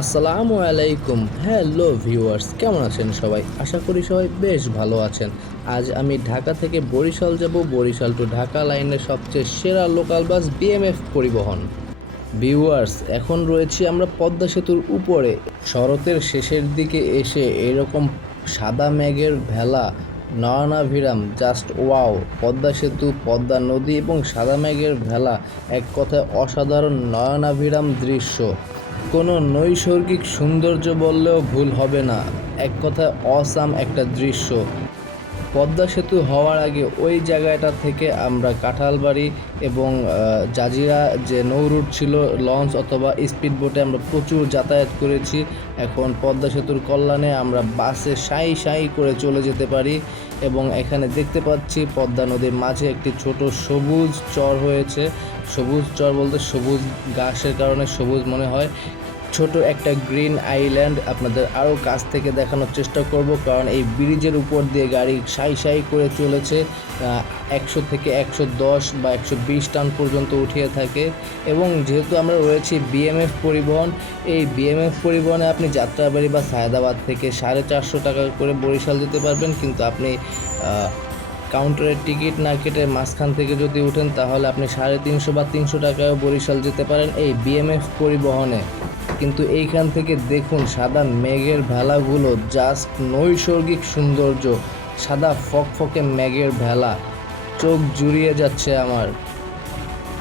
আসসালামু আলাইকুম। Hello viewers কেমন আছেন সবাই? আশা করি সবাই বেশ ভালো আছেন। আজ আমি ঢাকা থেকে বরিশাল যাব। বরিশাল টু ঢাকা লাইনের সবচেয়ে সেরা লোকাল বাস বিএমএফ পরিবহন। ভিউয়ার্স এখন রয়েছি আমরা পদ্মা সেতুর উপরে। শরতের শেষের দিকে এসে এরকম সাদা মেঘের ভেলা নয়নাভিরাম জাস্ট ওয়াও পদ্মা সেতু, পদ্মা নদী এবং সাদা মেঘের ভেলা, এক কথায় অসাধারণ নয়নাভিরাম দৃশ্য। কোনো নৈসর্গিক সৌন্দর্য বললেও ভুল হবে না। এক কথায় অসাম একটা দৃশ্য। পদ্মা সেতু হওয়ার আগে ওই জায়গাটা থেকে আমরা কাঁঠালবাড়ি এবং জাজিরা যে নৌ রুট ছিল, লঞ্চ অথবা স্পিড বোটে আমরা প্রচুর যাতায়াত করেছি। এখন পদ্মা সেতুর কল্যাণে আমরা বাসে সাই সাই করে চলে যেতে পারি এবং এখানে দেখতে পাচ্ছি পদ্মা নদীর মাঝে একটি ছোট সবুজ চর হয়েছে। সবুজ চর বলতে সবুজ ঘাসের কারণে সবুজ মনে হয়। ছোট একটা গ্রিন আইল্যান্ড আপনাদের আরও কাছ থেকে দেখানোর চেষ্টা করব, কারণ এই ব্রিজের উপর দিয়ে গাড়ি সাই সাই করে চলেছে একশো থেকে একশো দশ বা একশো বিশ টান পর্যন্ত উঠিয়ে থাকে। এবং যেহেতু আমরা রয়েছি বিএমএফ পরিবহন, এই বিএমএফ পরিবহনে আপনি যাত্রাবাড়ি বা সায়দাবাদ থেকে সাড়ে চারশো টাকা করে বরিশাল যেতে পারবেন, কিন্তু আপনি কাউন্টারের টিকিট না কেটে মাঝখান থেকে যদি উঠেন, তাহলে আপনি সাড়ে তিনশো বা তিনশো টাকায়ও বরিশাল যেতে পারেন এই বিএমএফ পরিবহনে। কিন্তু এইখান থেকে দেখুন, সাদা মেঘের ভেলাগুলো জাস্ট নৈসর্গিক সৌন্দর্য, সাদা ফকফকে মেঘের ভেলা। চোখ জুড়িয়ে যাচ্ছে আমার।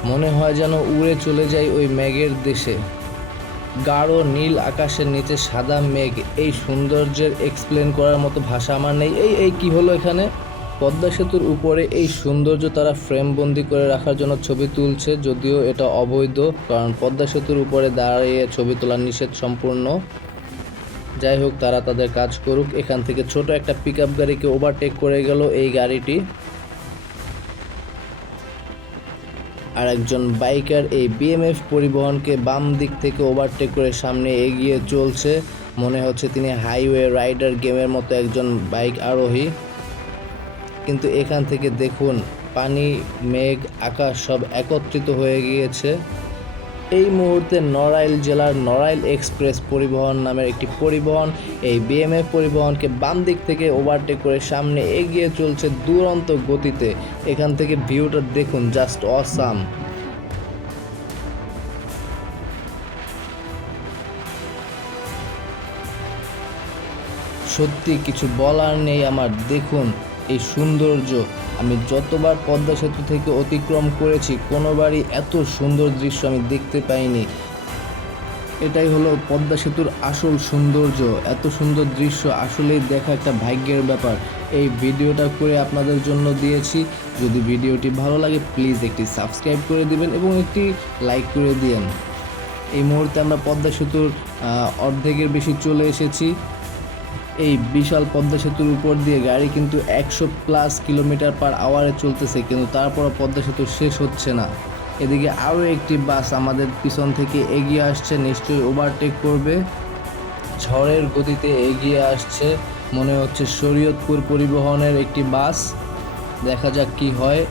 মনে হয় যেন উড়ে চলে যাই ওই মেঘের দেশে। গাঢ় নীল আকাশের নিচে সাদা মেঘ, এই সৌন্দর্যের এক্সপ্লেন করার মতো ভাষা আমার নেই। এই এই কি হলো এখানে? পদ্মা সেতুর উপরে এই সৌন্দর্য তারা ফ্রেমবন্দি করে রাখার জন্য ছবি তুলছে, যদিও এটা অবৈধ, কারণ পদ্মা সেতুর উপরে দাঁড়িয়ে ছবি তোলা নিষেধ সম্পূর্ণ। যাই হোক, তারা তাদের কাজ করুক। এখান থেকে ছোট একটা পিক আপ গাড়িকে ওভারটেক করে গেল এই গাড়িটি। আর একজন বাইকার এই বিএমএফ পরিবহনকে বাম দিক থেকে ওভারটেক করে সামনে এগিয়ে চলছে। মনে হচ্ছে তিনি হাইওয়ে রাইডার গেমের মতো একজন বাইক আরোহী। কিন্তু এখান থেকে দেখুন, পানি, মেঘ, আকাশ সব একত্রিত হয়ে গিয়েছে। এই মুহূর্তে নড়াইল জেলার নড়াইল এক্সপ্রেস পরিবহন নামের একটি পরিবহন, এই বিএমএফ পরিবহনকে বাম দিক থেকে ওভারটেক করে সামনে এগিয়ে চলছে দুরন্ত গতিতে। এখান থেকে ভিউটা দেখুন জাস্ট অসাম সত্যি কিছু বলার নেই আমার, দেখুন। এই সৌন্দর্য আমি যতবার পদ্মা সেতু থেকে অতিক্রম করেছি, কোনোবারই এত সুন্দর দৃশ্য আমি দেখতে পাইনি। এটাই হলো পদ্মা সেতুর আসল সৌন্দর্য। এত সুন্দর দৃশ্য আসলেই দেখা একটা ভাগ্যের ব্যাপার। এই ভিডিওটা করে আপনাদের জন্য দিয়েছি। যদি ভিডিওটি ভালো লাগে, প্লিজ একটি সাবস্ক্রাইব করে দিবেন এবং একটি লাইক করে দিয়েন। এই মুহূর্তে আমরা পদ্মা সেতুর অর্ধেকের বেশি চলে এসেছি। এই বিশাল পদ্মা সেতুর উপর দিয়ে গাড়ি কিন্তু একশো প্লাস কিলোমিটার পার আওয়ারে চলতেছে, কিন্তু তারপর পদ্মা সেতু শেষ হচ্ছে না। এদিকে আরও একটি বাস আমাদের পিছন থেকে এগিয়ে আসছে, নিশ্চয়ই ওভারটেক করবে। ঝড়ের গতিতে এগিয়ে আসছে, মনে হচ্ছে শরীয়তপুর পরিবহনের একটি বাস। দেখা যাক কি হয়।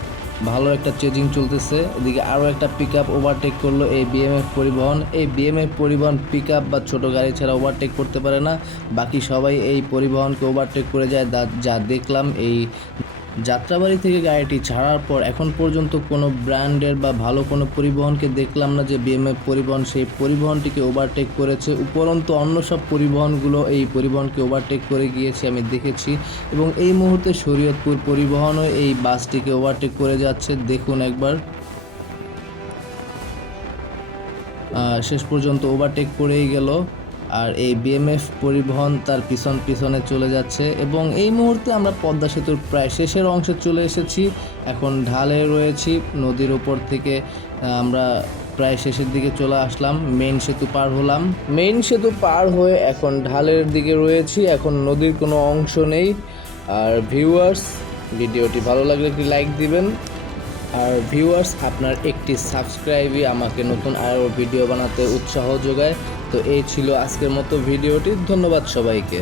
ভালো একটা চেজিং চলতেছে। এদিকে আরও একটা পিক আপ ওভারটেক করল এই বিএমএফ পরিবহন। এই বিএমএফ পরিবহন পিক আপ বা ছোট গাড়ি ছাড়া ওভারটেক করতে পারে না। বাকি সবাই এই পরিবহনকে ওভারটেক করে যায় যা দেখলাম এই যাত্রাবাড়ি থেকে গাড়িটি ছাড়ার পর এখন পর্যন্ত কোনো ব্র্যান্ডের বা ভালো কোনো পরিবহনকে দেখলাম না যে বিএমএফ পরিবহন, সেই পরিবহনটিকে ওভারটেক করেছে। উপরন্তু অন্য সব পরিবহনগুলো এই পরিবহনকে ওভারটেক করে গিয়েছে, আমি দেখেছি। এবং এই মুহূর্তে শরীয়তপুর পরিবহনও এই বাসটিকে ওভারটেক করে যাচ্ছে। দেখুন একবার। শেষ পর্যন্ত ওভারটেক করেই গেল। আর এই বিএমএফ পরিবহন তার পিছন পিছনে চলে যাচ্ছে এবং এই মুহূর্তে আমরা পদ্মা সেতুর প্রায় শেষের অংশে চলে এসেছি। এখন ঢালে রয়েছি, নদীর ওপর থেকে আমরা প্রায় শেষের দিকে চলে আসলাম মেইন সেতু পার হলাম। মেইন সেতু পার হয়ে এখন ঢালের দিকে রয়েছি, এখন নদীর কোনো অংশ নেই। আর ভিউয়ার্স ভিডিওটি ভালো লাগলে একটি লাইক দিবেন। আর ভিউয়ার্স আপনার একটি সাবস্ক্রাইবই আমাকে নতুন আরও ভিডিও বানাতে উৎসাহ যোগায়। তো এই ছিল আজকের মতো ভিডিওটি ধন্যবাদ সবাইকে।